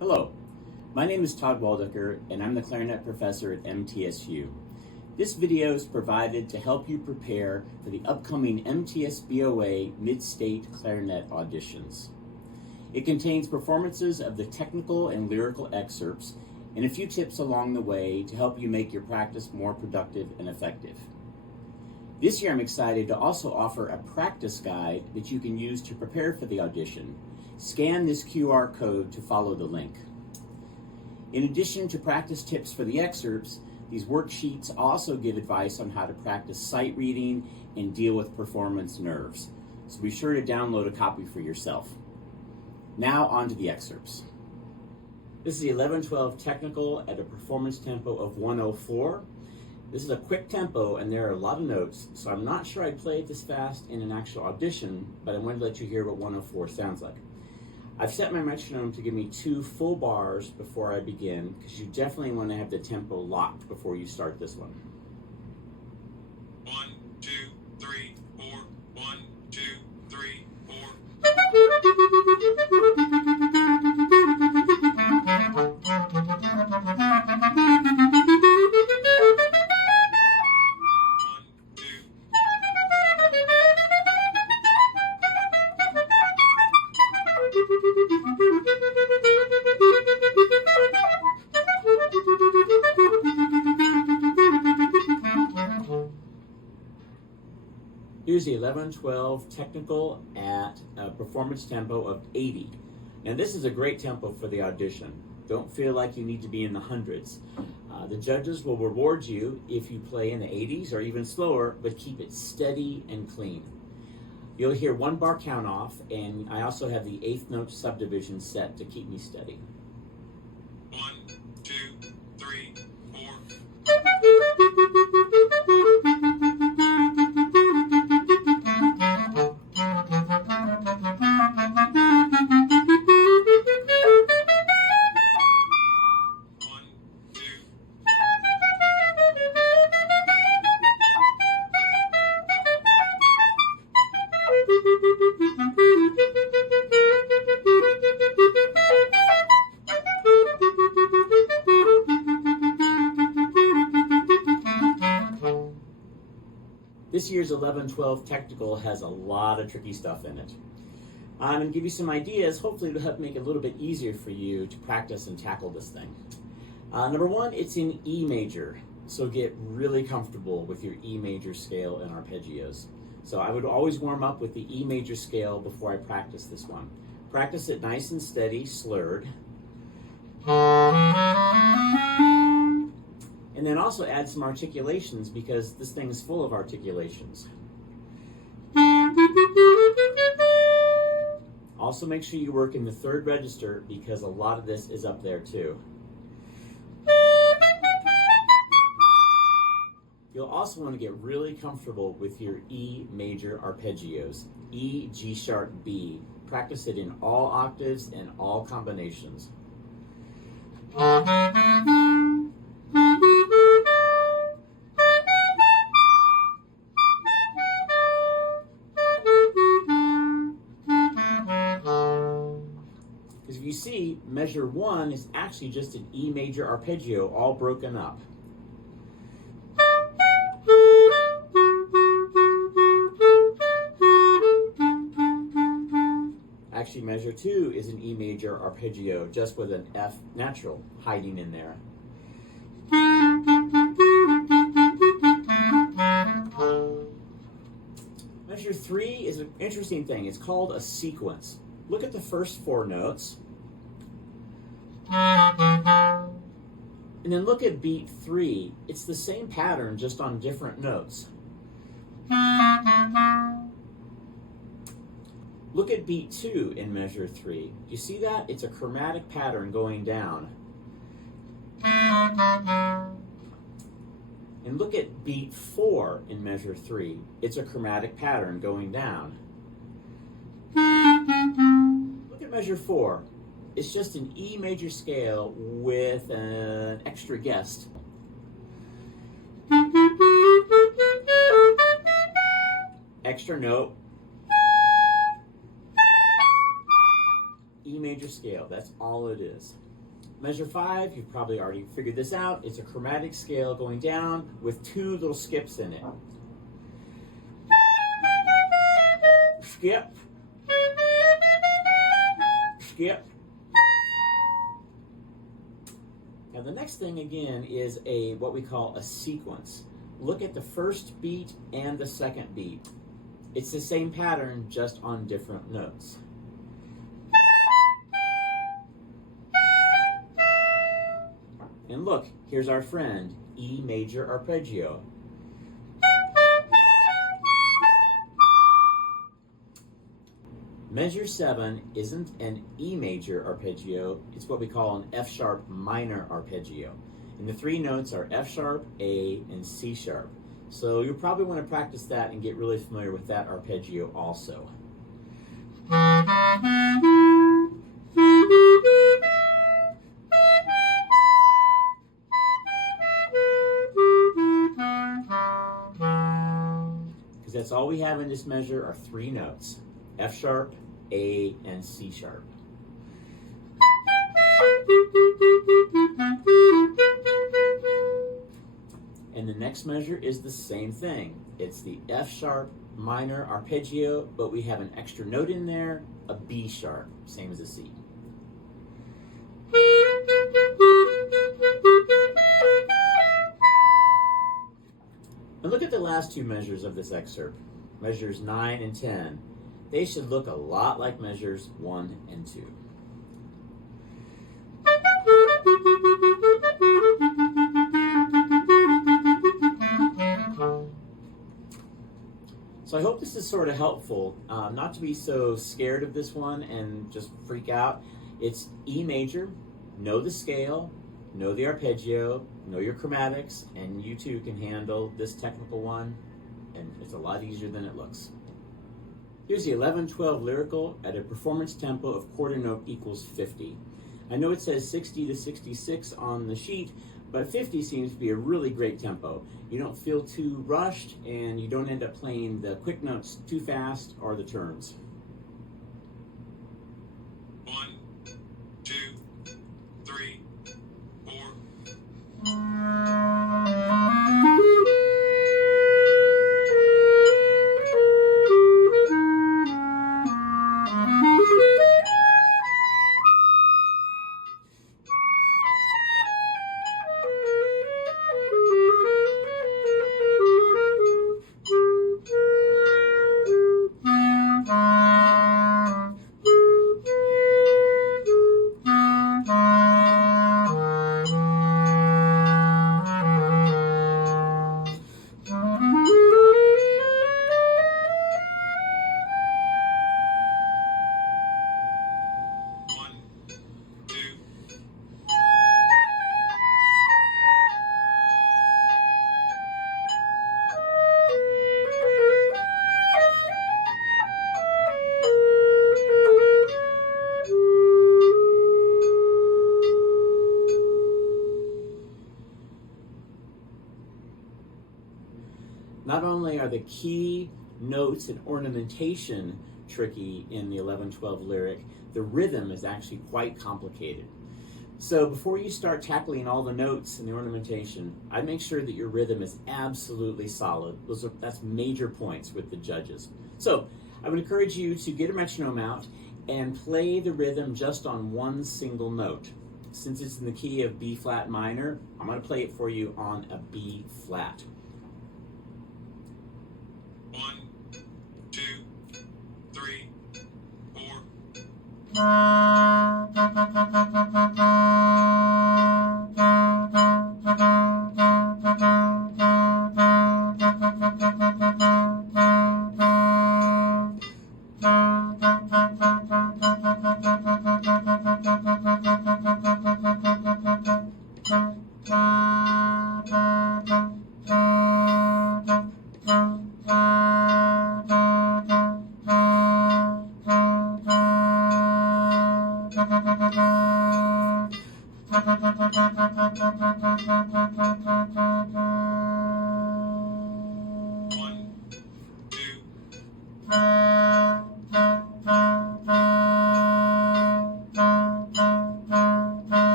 Hello, my name is Todd Waldecker and I'm the Clarinet professor at MTSU. This video is provided to help you prepare for the upcoming MTSBOA MidState Clarinet auditions. It contains performances of the technical and lyrical excerpts and a few tips along the way to help you make your practice more productive and effective. This year I'm excited to also offer a practice guide that you can use to prepare for the audition. Scan this QR code to follow the link. In addition to practice tips for the excerpts, these worksheets also give advice on how to practice sight reading and deal with performance nerves. So be sure to download a copy for yourself. Now on to the excerpts. This is the 11-12 technical at a performance tempo of 104. This is a quick tempo and there are a lot of notes, so I'm not sure I'd play it this fast in an actual audition, but I wanted to let you hear what 104 sounds like. I've set my metronome to give me 2 full bars before I begin, because you definitely want to have the tempo locked before you start this one. 1, 2, 3, 4. 1, 2, 3, 4. 1, 2. Here's the 11-12 technical at a performance tempo of 80. Now this is a great tempo for the audition. Don't feel like you need to be in the hundreds. The judges will reward you if you play in the 80s or even slower, but keep it steady and clean. You'll hear 1 bar count off, and I also have the 8th note subdivision set to keep me steady. 1, 2, 3, 4. This year's 11-12 technical has a lot of tricky stuff in it. I'm going to give you some ideas, hopefully to help make it a little bit easier for you to practice and tackle this thing. Number 1, it's in E major, so get really comfortable with your E major scale and arpeggios. So I would always warm up with the E major scale before I practice this one. Practice it nice and steady, slurred. And then also add some articulations, because this thing is full of articulations. Also make sure you work in the 3rd register, because a lot of this is up there too. You'll also want to get really comfortable with your E major arpeggios. E, G sharp, B. Practice it in all octaves and all combinations. Because if you see, measure 1 is actually just an E major arpeggio all broken up. Actually, measure 2 is an E major arpeggio just with an F natural hiding in there. Measure 3 is an interesting thing. It's called a sequence. Look at the first 4 notes. And then look at beat 3. It's the same pattern, just on different notes. Look at beat 2 in measure 3. You see that? It's a chromatic pattern going down. And look at beat 4 in measure 3. It's a chromatic pattern going down. Look at measure 4. It's just an E major scale with an extra guest. Extra note. E major scale, that's all it is. Measure 5, you've probably already figured this out. It's a chromatic scale going down with 2 little skips in it. Skip, skip. Now the next thing again is what we call a sequence. Look at the first beat and the second beat. It's the same pattern, just on different notes. And look, here's our friend, E major arpeggio. Measure 7 isn't an E major arpeggio, it's what we call an F sharp minor arpeggio. And the 3 notes are F sharp, A, and C sharp. So you'll probably want to practice that and get really familiar with that arpeggio also. Because that's all we have in this measure are 3 notes, F sharp, A, and C sharp. And the next measure is the same thing. It's the F sharp minor arpeggio, but we have an extra note in there, a B sharp, same as a C. And look at the last 2 measures of this excerpt, measures 9 and 10. They should look a lot like measures 1 and 2. So I hope this is sort of helpful, not to be so scared of this one and just freak out. It's E major, know the scale, know the arpeggio, know your chromatics, and you too can handle this technical one, and it's a lot easier than it looks. Here's the 11-12 Lyrical at a performance tempo of quarter note equals 50. I know it says 60 to 66 on the sheet, but 50 seems to be a really great tempo. You don't feel too rushed, and you don't end up playing the quick notes too fast or the turns. 1, 2, 3, 4. Not only are the key notes and ornamentation tricky in the 11-12 lyric, the rhythm is actually quite complicated. So before you start tackling all the notes and the ornamentation, I'd make sure that your rhythm is absolutely solid. That's major points with the judges. So I would encourage you to get a metronome out and play the rhythm just on one single note. Since it's in the key of B flat minor, I'm going to play it for you on a B flat. 1, 2, 3, 4.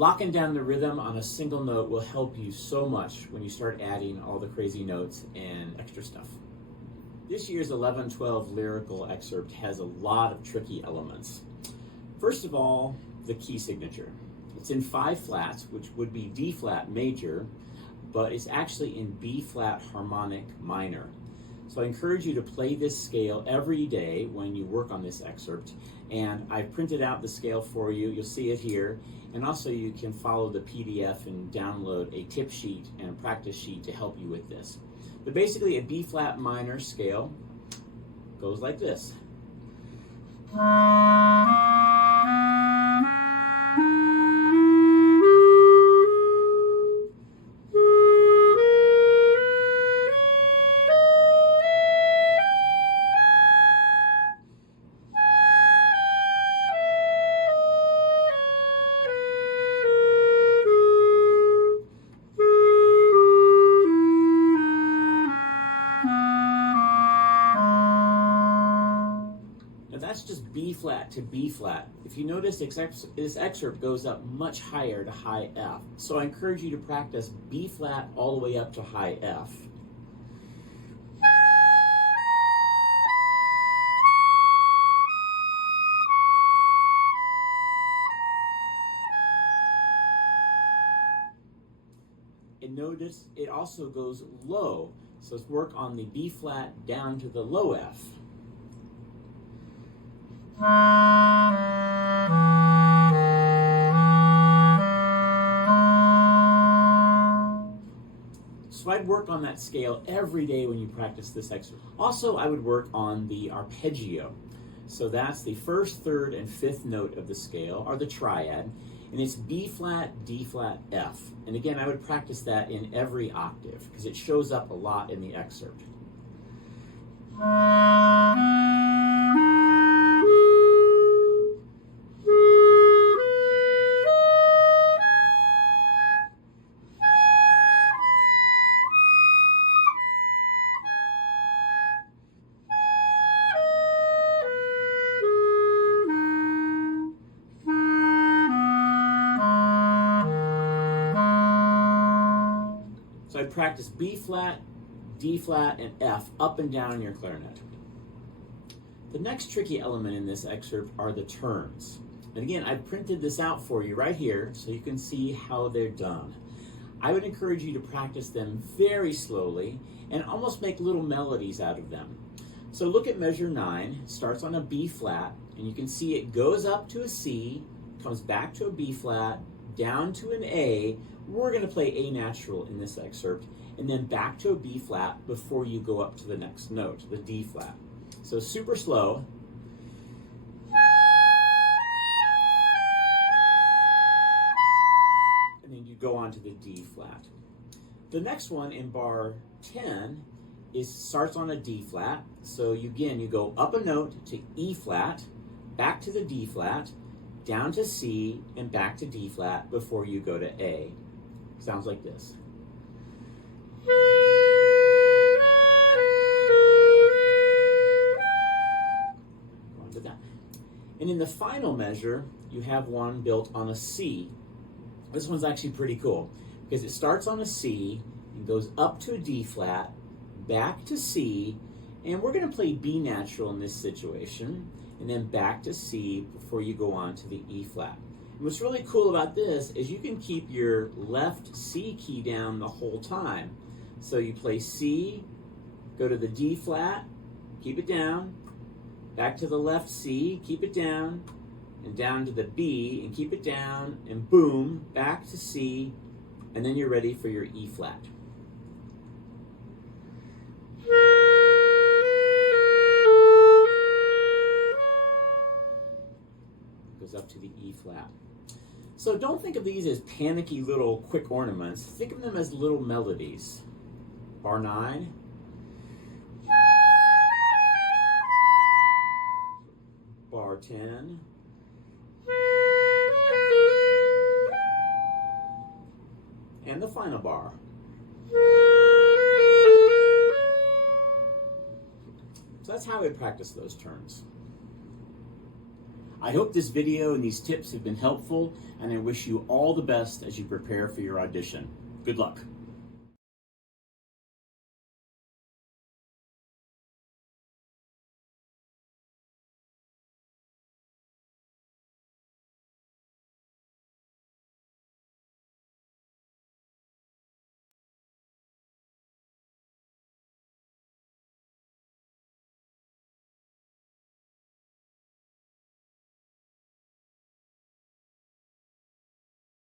locking down the rhythm on a single note will help you so much when you start adding all the crazy notes and extra stuff. This year's 11-12 Lyrical excerpt has a lot of tricky elements. First of all, the key signature. It's in 5 flats, which would be D flat major, but it's actually in B flat harmonic minor. So I encourage you to play this scale every day when you work on this excerpt. And I've printed out the scale for you. You'll see it here. And also you can follow the PDF and download a tip sheet and a practice sheet to help you with this. But basically a B flat minor scale goes like this. That's just B flat to B flat. If you notice, this excerpt goes up much higher to high F. So I encourage you to practice B flat all the way up to high F. And notice it also goes low. So let's work on the B flat down to the low F. So I'd work on that scale every day when you practice this excerpt. Also, I would work on the arpeggio. So that's the first, third, and fifth note of the scale, or the triad, and it's B flat, D flat, F. And again, I would practice that in every octave because it shows up a lot in the excerpt. So I practice B flat, D flat, and F up and down on your clarinet. The next tricky element in this excerpt are the turns. And again, I've printed this out for you right here so you can see how they're done. I would encourage you to practice them very slowly and almost make little melodies out of them. So look at measure 9, starts on a B flat, and you can see it goes up to a C, comes back to a B flat, down to an A. We're going to play A natural in this excerpt, and then back to a B flat before you go up to the next note, the D flat. So super slow. And then you go on to the D flat. The next one in bar 10 starts on a D flat. So you go up a note to E flat, back to the D flat, down to C, and back to D flat before you go to A. Sounds like this. On to that. And in the final measure, you have one built on a C. This one's actually pretty cool because it starts on a C and goes up to a D flat, back to C, and we're going to play B natural in this situation, and then back to C before you go on to the E flat. And what's really cool about this is you can keep your left C key down the whole time. So you play C, go to the D flat, keep it down, back to the left C, keep it down, and down to the B, and keep it down, and boom, back to C, and then you're ready for your E flat. Goes up to the E flat. So don't think of these as panicky little quick ornaments. Think of them as little melodies. Bar 9. Bar 10. And the final bar. So that's how I practice those turns. I hope this video and these tips have been helpful, and I wish you all the best as you prepare for your audition. Good luck.